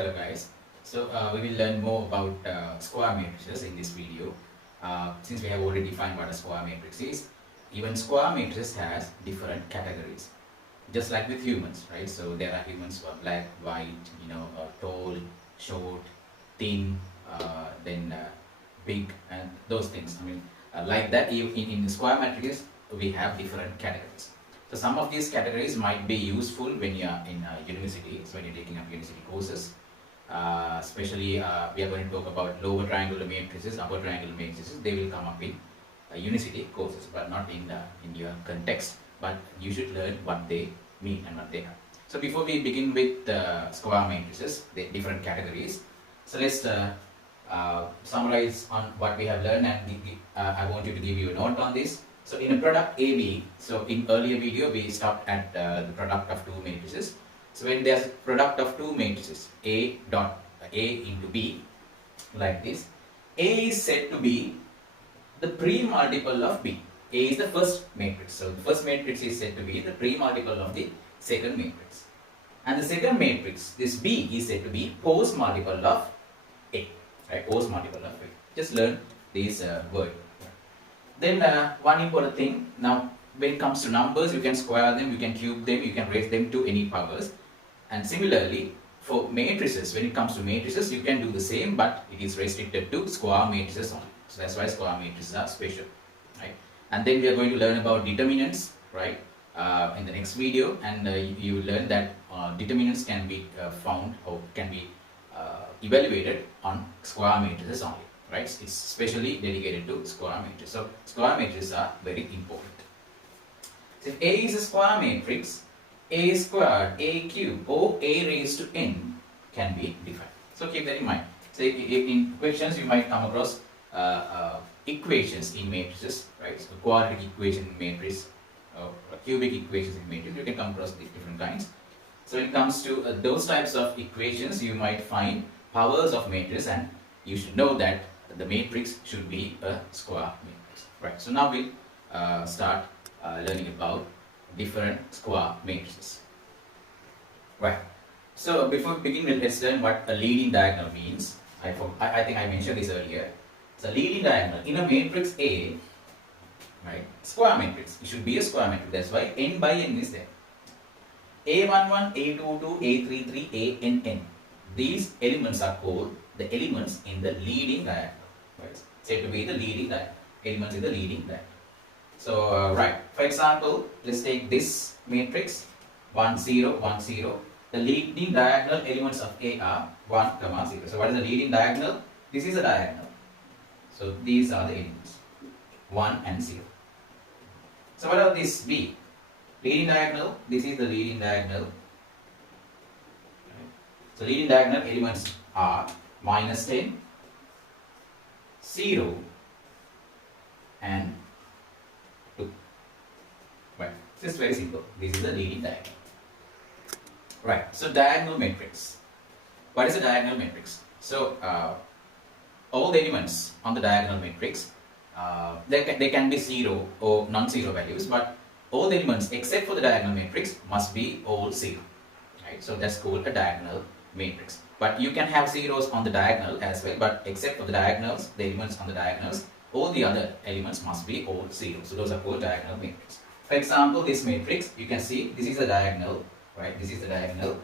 Hello guys. We will learn more about square matrices in this video. Since we have already defined what a square matrix is, even square matrices has different categories. Just like with humans, right? So there are humans who are black, white, tall, short, thin, big, and those things. Like that, in square matrices, we have different categories. So some of these categories might be useful when you are in university, so when you're taking up university courses. Especially we are going to talk about lower triangular matrices, upper triangular matrices. They will come up in university courses, but not in your context. But you should learn what they mean and what they have. So before we begin with square matrices, the different categories. So let's summarize on what we have learned, and I want you to give you a note on this. So in a product AB, so in earlier video we stopped at the product of two matrices. So when there's a product of two matrices, A into B, like this, A is said to be the pre-multiple of B. A is the first matrix. So the first matrix is said to be the pre-multiple of the second matrix. And the second matrix, this B, is said to be post-multiple of A. Right? Post-multiple of A. Just learn this word. Then one important thing, now when it comes to numbers, you can square them, you can cube them, you can raise them to any powers. And similarly, for matrices, when it comes to matrices, you can do the same, but it is restricted to square matrices only. So that's why square matrices are special, right? And then we are going to learn about determinants, right, in the next video, and you will learn that determinants can be found or can be evaluated on square matrices only, right? It's specially dedicated to square matrices. So square matrices are very important. So if A is a square matrix, A squared, A cubed, or A raised to n can be defined. So keep that in mind. So in questions you might come across equations in matrices, right? So quadratic equation in matrix, cubic equations in matrix. You can come across these different kinds. So when it comes to those types of equations, you might find powers of matrix, and you should know that the matrix should be a square matrix, right? So now we'll start learning about different square matrices, right? So before we begin, let's learn what a leading diagonal means. I think I mentioned this earlier. So leading diagonal in a matrix A, right? Square matrix. It should be a square matrix. That's why n by n is there. A11, A22, A33, ANN. These elements are called the elements in the leading diagonal, right? Said to be the leading diagonal. Elements in the leading diagonal. So right, for example, let's take this matrix 1 0 1 0. The leading diagonal elements of A are 1, 0. So what is the leading diagonal? This is a diagonal. So these are the elements 1 and 0. So what are these B? Leading diagonal. This is the leading diagonal. So leading diagonal elements are -10, 0, and 2. Right. This is very simple. This is the leading diagonal. Right. So diagonal matrix. What is a diagonal matrix? So all the elements on the diagonal matrix, they can be 0 or non-zero values, but all the elements except for the diagonal matrix must be all 0. Right. So that's called a diagonal matrix. But you can have zeros on the diagonal as well, but except for the diagonals, the elements on the diagonals, all the other elements must be all 0. So those are called diagonal matrix. For example, this matrix, you can see this is the diagonal, right? This is the diagonal.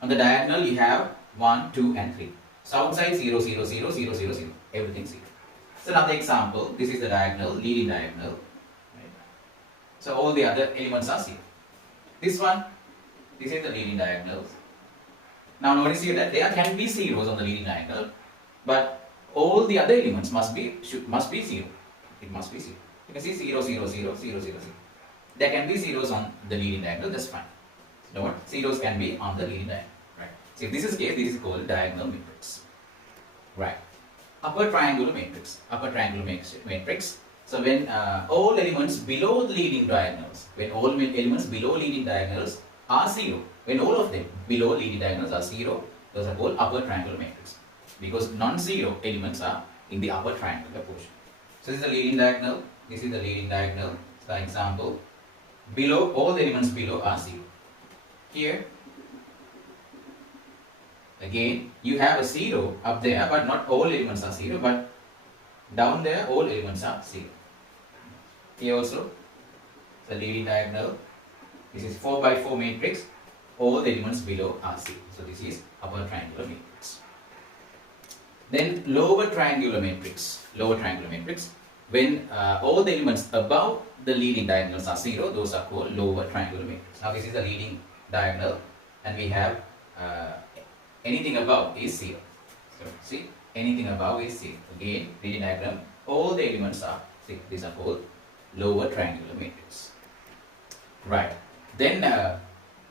On the diagonal, you have 1, 2, and 3. So outside 0, 0, 0, 0, 0, 0. Everything 0. So another example, this is the diagonal, leading diagonal. Right? So all the other elements are 0. This one, this is the leading diagonal. Now notice here that there can be zeros on the leading diagonal, but all the other elements must be 0. It must be 0. You can see 0, 0, 0, 0, 0, 0. There can be zeros on the leading diagonal, that's fine. So what? Zeros can be on the leading diagonal. Right. So if this is case, this is called diagonal matrix. Right. Upper triangular matrix. Upper triangular matrix. So when all elements below the leading diagonals, when all elements below leading diagonals are 0, when all of them below leading diagonals are 0, those are called upper triangular matrix, because non-zero elements are in the upper triangular portion. So this is the leading diagonal, this is the leading diagonal. For example, below, all the elements below are 0. Here Again, you have a 0 up there, but not all elements are 0, but down there all elements are 0. Here also, the leading diagonal, this is 4 by 4 matrix, all the elements below are 0. So this is upper triangular matrix. Then lower triangular matrix. Lower triangular matrix, when all the elements above the leading diagonals are 0, those are called lower triangular matrix. Now this is the leading diagonal, and we have anything above is 0. So see, anything above is 0. Again, leading diagram, all the elements are 0. These are called lower triangular matrix. Right. Then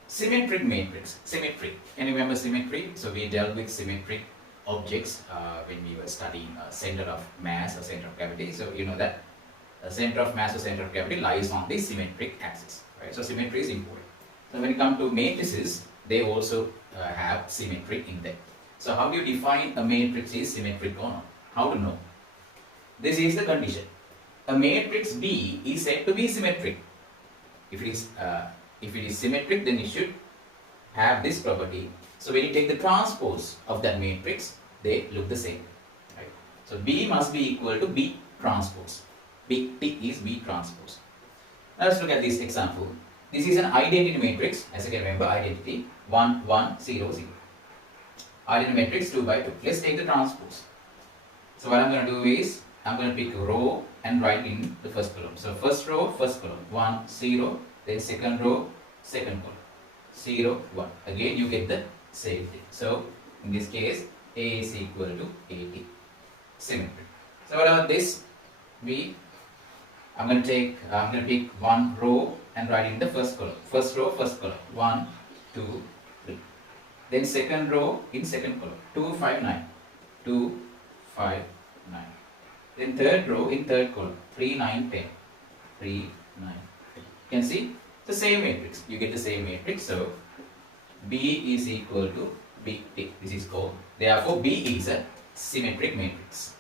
symmetric matrix. Symmetry. Can you remember symmetry? So we dealt with symmetric objects when we were studying center of mass or center of gravity. So you know that center of mass or center of gravity lies on the symmetric axis. Right. So symmetry is important. So when it comes to matrices, they also have symmetry in them. So how do you define a matrix is symmetric or not? How to know? This is the condition. A matrix B is said to be symmetric. If it is symmetric, then it should have this property. So when you take the transpose of that matrix, they look the same. Right? So B must be equal to B transpose. T is B transpose. Now let's look at this example. This is an identity matrix. As you can remember, identity 1, 1, 0, 0. Identity matrix 2 by 2. Let's take the transpose. So what I'm going to do is, I'm going to pick a row and write in the first column. So first row, first column, 1, 0. Then second row, second column, 0, 1. Again, you get the same thing. So in this case, A is equal to 80. Symmetry. So what about this? I'm going to pick one row and write in the first column. First row, first column, 1, 2, 3. Then second row in second column, 2, 5, 9. 2, 5, 9. Then third row in third column, 3, 9, 10. 3, 9, 10. You can see the same matrix. You get the same matrix. So B is equal to BT. This is called. Therefore, B is a symmetric matrix.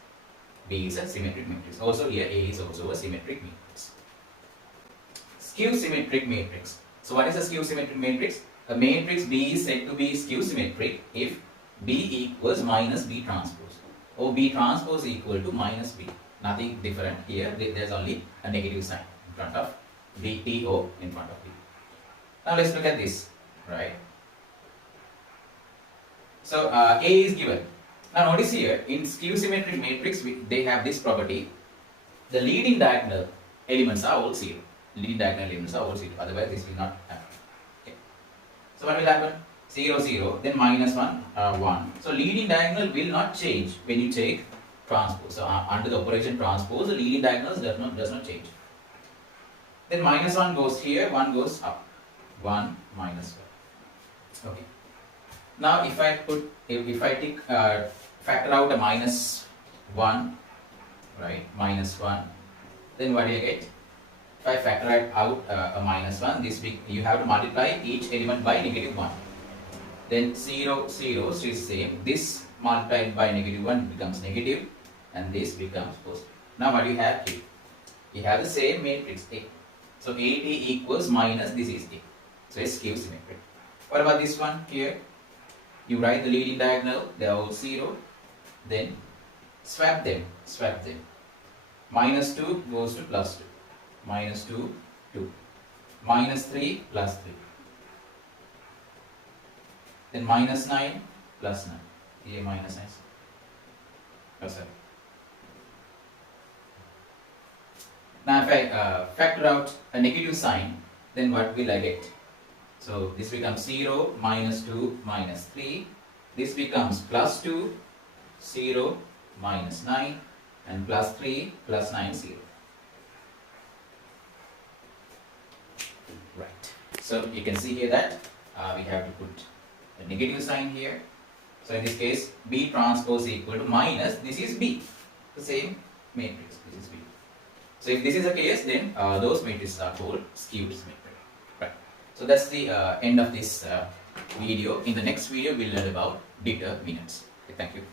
B is a symmetric matrix. Also here, A is also a symmetric matrix. Skew symmetric matrix. So what is a skew symmetric matrix? A matrix B is said to be skew symmetric if B equals minus B transpose, or B transpose equal to minus B. Nothing different here. There's only a negative sign in front of BT or in front of B. Now let's look at this. Right. So A is given. Now notice here, in skew symmetric matrix, they have this property. The leading diagonal elements are all 0. Leading diagonal elements are all 0. Otherwise, this will not happen. Okay. So what will happen? 0, 0, then minus 1, 1. So leading diagonal will not change when you take transpose. So under the operation transpose, the leading diagonals does not change. Then minus 1 goes here, 1 goes up. 1 minus 1. Okay. Now if I take factor out a minus 1, right, minus 1, then what do you get? If I factor out a minus 1, you have to multiply each element by negative 1. Then 0, 0 stays the same. This multiplied by negative 1 becomes negative, and this becomes positive. Now what do you have here? You have the same matrix A. So 80 equals minus this is A. So it's skew symmetric. What about this one here? You write the leading diagonal, they are all 0. Then swap them. Minus 2 goes to plus 2. Minus 2, 2. Minus 3, plus 3. Then minus 9, plus 9. Here minus 9. Oh, sorry. Now if I factor out a negative sign, then what will I get? So this becomes 0, minus 2, minus 3. This becomes plus 2, 0, minus 9, and plus 3, plus 9, 0. Right. So you can see here that we have to put a negative sign here. So in this case, B transpose equal to minus, this is B. The same matrix, this is B. So if this is the case, then those matrices are called skewed symmetric. Right. So that's the end of this video. In the next video, we'll learn about determinants. Okay, thank you.